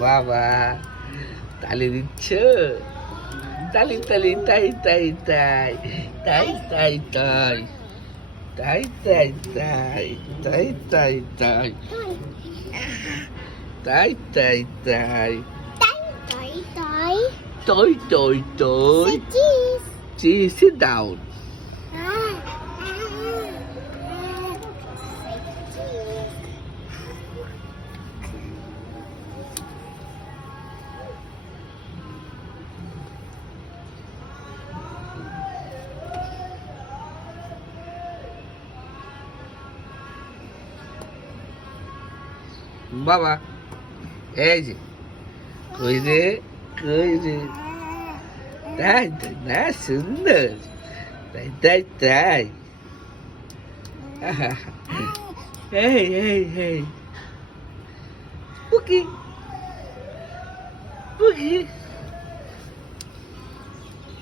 বাবা তালি দিচ্ছ, তালি তালি তাই তাই তাই তাই তাই তাই তাই তাই তাই তাই তাই তাই তাই তাই তাই toy toy toy cheese. Sit down. বাবা এই যে কই রে কই রে তাই না সুন্দর তাই তাই তাই এই এই এই পুকি পুকি